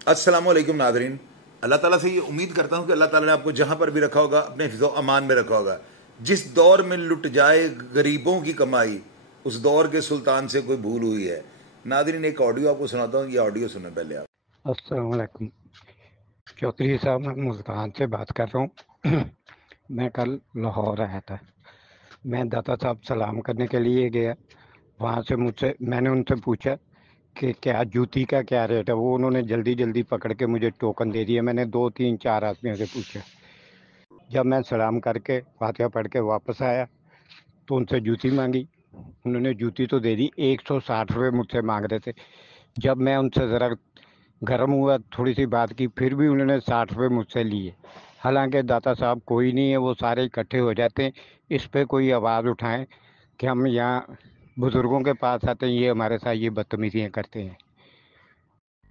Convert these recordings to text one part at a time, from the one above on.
अस्सलामुअलैकुम नादरीन। अल्लाह ताला से ये उम्मीद करता हूँ कि अल्लाह ताला ने आपको जहाँ पर भी रखा होगा अपने हिफ्ज़ो अमान में रखा होगा। जिस दौर में लुट जाए गरीबों की कमाई, उस दौर के सुल्तान से कोई भूल हुई है। नादरीन, एक ऑडियो आपको सुनाता हूँ, ये ऑडियो सुने पहले आप। अस्सलाम वालेकुम चौधरी साहब, मैं मुल्तान से बात कर रहा हूँ। मैं कल लाहौर आया था। मैं दाता साहब सलाम करने के लिए गया। वहाँ से मैंने उनसे पूछा कि क्या जूती का क्या रेट है। वो उन्होंने जल्दी जल्दी पकड़ के मुझे टोकन दे दिया। मैंने 2 3 4 आदमियों से पूछा। जब मैं सलाम करके फातिहा पढ़ के वापस आया तो उनसे जूती मांगी। उन्होंने जूती तो दे दी, 160 रुपये मुझसे मांग रहे थे। जब मैं उनसे ज़रा गर्म हुआ, थोड़ी सी बात की, फिर भी उन्होंने 60 रुपये मुझसे लिए। हालांकि दाता साहब कोई नहीं है, वो सारे इकट्ठे हो जाते हैं। इस पे कोई आवाज़ उठाएं कि हम यहाँ बुज़ुर्गों के पास आते हैं, ये हमारे साथ ये बदतमीजियाँ करते हैं।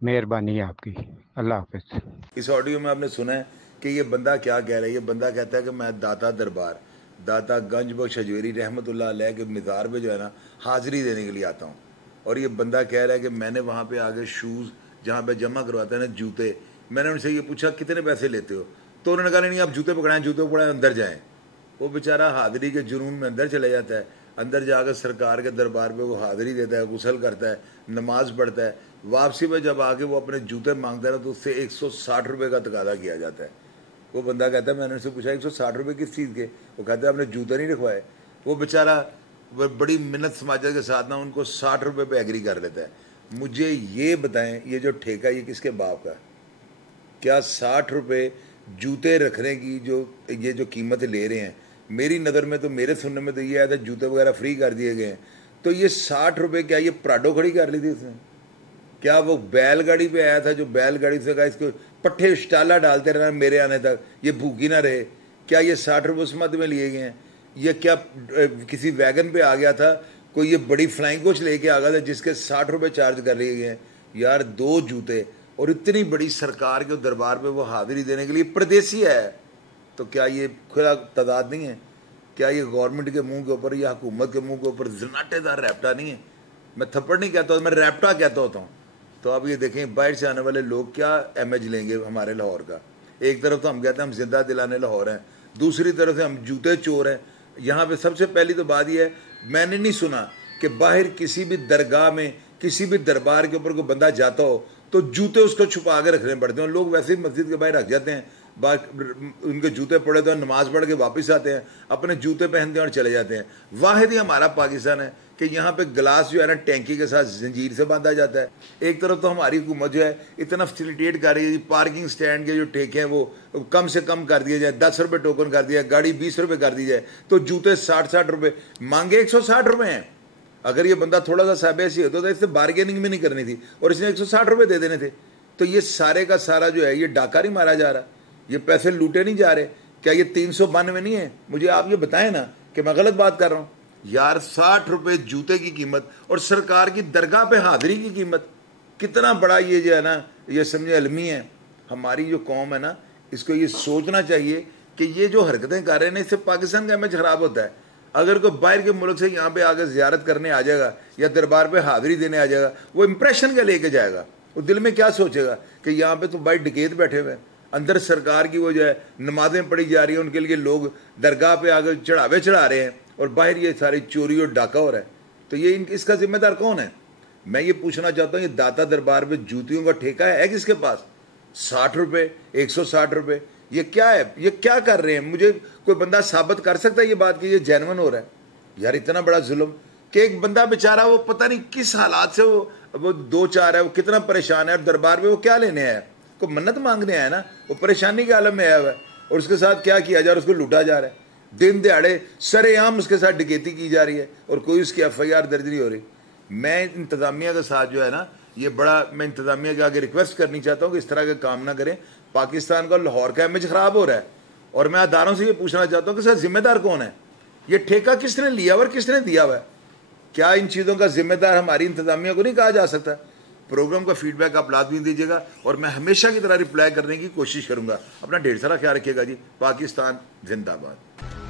मेहरबानी है आपकी। अल्लाह हाफिज़। इस ऑडियो में आपने सुना है कि ये बंदा क्या कह रहा है। ये बंदा कहता है कि मैं दाता दरबार, दाता गंज बख्श हजवेरी रहमतुल्लाह अलैह के मज़ार पे जो है ना हाज़िरी देने के लिए आता हूँ। और ये बंदा कह रहा है कि मैंने वहाँ पे आगे शूज़ जहाँ पे जमा करवाते हैं ना, जूते, मैंने उनसे ये पूछा कितने पैसे लेते हो, तो उन्होंने कहा नहीं आप जूते पकड़ाएं, जूते पकड़ाएं, अंदर जाएँ। वो बेचारा हाज़िरी के जुनून में अंदर चले जाता है। अंदर जाकर सरकार के दरबार पे वो हाज़िरी देता है, गुसल करता है, नमाज पढ़ता है। वापसी में जब आके वो अपने जूते मांगता है ना, तो उससे 160 रुपये का तकादा किया जाता है। वो बंदा कहता है, मैंने उससे पूछा 160 रुपये किस चीज़ के? वो कहता है आपने जूते नहीं रखवाए। वो बेचारा बड़ी मिन्नत समाजत के साथ ना उनको 60 रुपये पे एग्री कर लेता है। मुझे ये बताएं, ये जो ठेका ये किसके बाप का? क्या 60 रुपये जूते रखने की जो ये जो कीमत ले रहे हैं, मेरी नज़र में तो, मेरे सुनने में तो ये आया था जूते वगैरह फ्री कर दिए गए हैं। तो ये 60 रुपये क्या ये प्राडो खड़ी कर ली थी उसने? क्या वो बैलगाड़ी पे आया था जो बैलगाड़ी से कहा इसको पट्टे स्टाला डालते रहना मेरे आने तक, ये भूखी ना रहे? क्या ये 60 रुपये उस मद में लिए गए हैं? ये क्या किसी वैगन पे आ गया था, कोई ये बड़ी फ्लाइंग कोच लेके आ गया था जिसके 60 रुपये चार्ज कर लिए गए हैं? यार 2 जूते और इतनी बड़ी सरकार के दरबार पे वो हाजिरी देने के लिए परदेसी है, तो क्या ये खुला तादाद नहीं है? क्या ये गवर्नमेंट के मुंह के ऊपर या हुकूमत के मुंह के ऊपर जनाटेदार रैप्टा नहीं है? मैं थप्पड़ नहीं कहता हूँ, मैं रैप्टा कहता होता हूँ। तो अब ये देखें बाहर से आने वाले लोग क्या इमेज लेंगे हमारे लाहौर का। एक तरफ तो हम कहते हैं हम जिंदा दिलाने लाहौर हैं, दूसरी तरफ से हम जूते चोर हैं। यहाँ पे सबसे पहली तो बात यह है, मैंने नहीं सुना कि बाहर किसी भी दरगाह में किसी भी दरबार के ऊपर कोई बंदा जाता हो तो जूते उसको छुपा के रखने पड़ते हैं। लोग वैसे ही मस्जिद के बाहर रख जाते हैं, उनके जूते पड़े तो नमाज पढ़ के वापस आते हैं, अपने जूते पहनते हैं और चले जाते हैं। वाहिद ही हमारा पाकिस्तान है कि यहाँ पे गिलास जो है ना टैंकी के साथ जंजीर से बांधा जाता है। एक तरफ तो हमारी हुकूमत जो है इतना फैसिलिटेट कर रही है, पार्किंग स्टैंड के जो ठेके हैं वो कम से कम कर दिए जाए, 10 रुपये टोकन कर दिया, गाड़ी 20 रुपये कर दी जाए, तो जूते 60-60 रुपये मांगे 160 रुपये हैं। अगर ये बंदा थोड़ा सा साहब ऐसी होता तो इससे बार्गेनिंग भी नहीं करनी थी और इसने 160 रुपये दे देने थे। तो ये सारे का सारा जो है ये डाका नहीं मारा जा रहा, ये पैसे लूटे नहीं जा रहे। क्या ये 392 नहीं है? मुझे आप ये बताएं ना कि मैं गलत बात कर रहा हूँ। यार 60 रुपये जूते की कीमत और सरकार की दरगाह पे हाजिरी की कीमत, कितना बड़ा ये जो है ना ये समझे अलमी है। हमारी जो कौम है ना, इसको ये सोचना चाहिए कि ये जो हरकतें कर रहे हैं इससे पाकिस्तान का इमेज खराब होता है। अगर कोई बाहर के मुल्क से यहाँ पे आकर जियारत करने आ जाएगा या दरबार पे हाजिरी देने आ जाएगा, वो इंप्रेशन क्या लेके जाएगा? वो दिल में क्या सोचेगा कि यहाँ पे तो भाई डकैत बैठे हुए हैं, अंदर सरकार की वो जो है नमाजें पढ़ी जा रही है, उनके लिए लोग दरगाह पे आकर चढ़ावे चढ़ा रहे हैं और बाहर ये सारी चोरी और डाका हो रहा है। तो ये इसका जिम्मेदार कौन है? मैं ये पूछना चाहता हूँ, ये दाता दरबार पे जूतियों का ठेका है किसके पास? 60 रुपये, 160 रुपये, ये क्या है? ये क्या कर रहे हैं? मुझे कोई बंदा साबित कर सकता है ये बात कि ये जेन्युइन हो रहा है? यार इतना बड़ा जुल्म कि एक बंदा बेचारा वो पता नहीं किस हालात से वो 2-4 है, वो कितना परेशान है और दरबार में वो क्या लेने आया? को मन्नत मांगने आया ना, वो परेशानी के आलम में आया हुआ है और उसके साथ क्या किया जा रहा है? उसको लूटा जा रहा है, दिन दिहाड़े सरेआम उसके साथ डकैती की जा रही है और कोई उसकी FIR दर्ज नहीं हो रही। मैं इंतजामिया के साथ जो है ना ये बड़ा, मैं इंतजामिया के आगे रिक्वेस्ट करनी चाहता हूँ कि इस तरह का काम ना करें। पाकिस्तान का लाहौर का इमेज खराब हो रहा है और मैं अदारों से ये पूछना चाहता हूँ कि सर जिम्मेदार कौन है? ये ठेका किसने लिया और किसने दिया हुआ है? क्या इन चीज़ों का जिम्मेदार हमारी इंतजामिया को नहीं कहा जा सकता? प्रोग्राम का फीडबैक आप लाजमी दीजिएगा और मैं हमेशा की तरह रिप्लाई करने की कोशिश करूंगा। अपना ढेर सारा ख्याल रखिएगा जी। पाकिस्तान जिंदाबाद।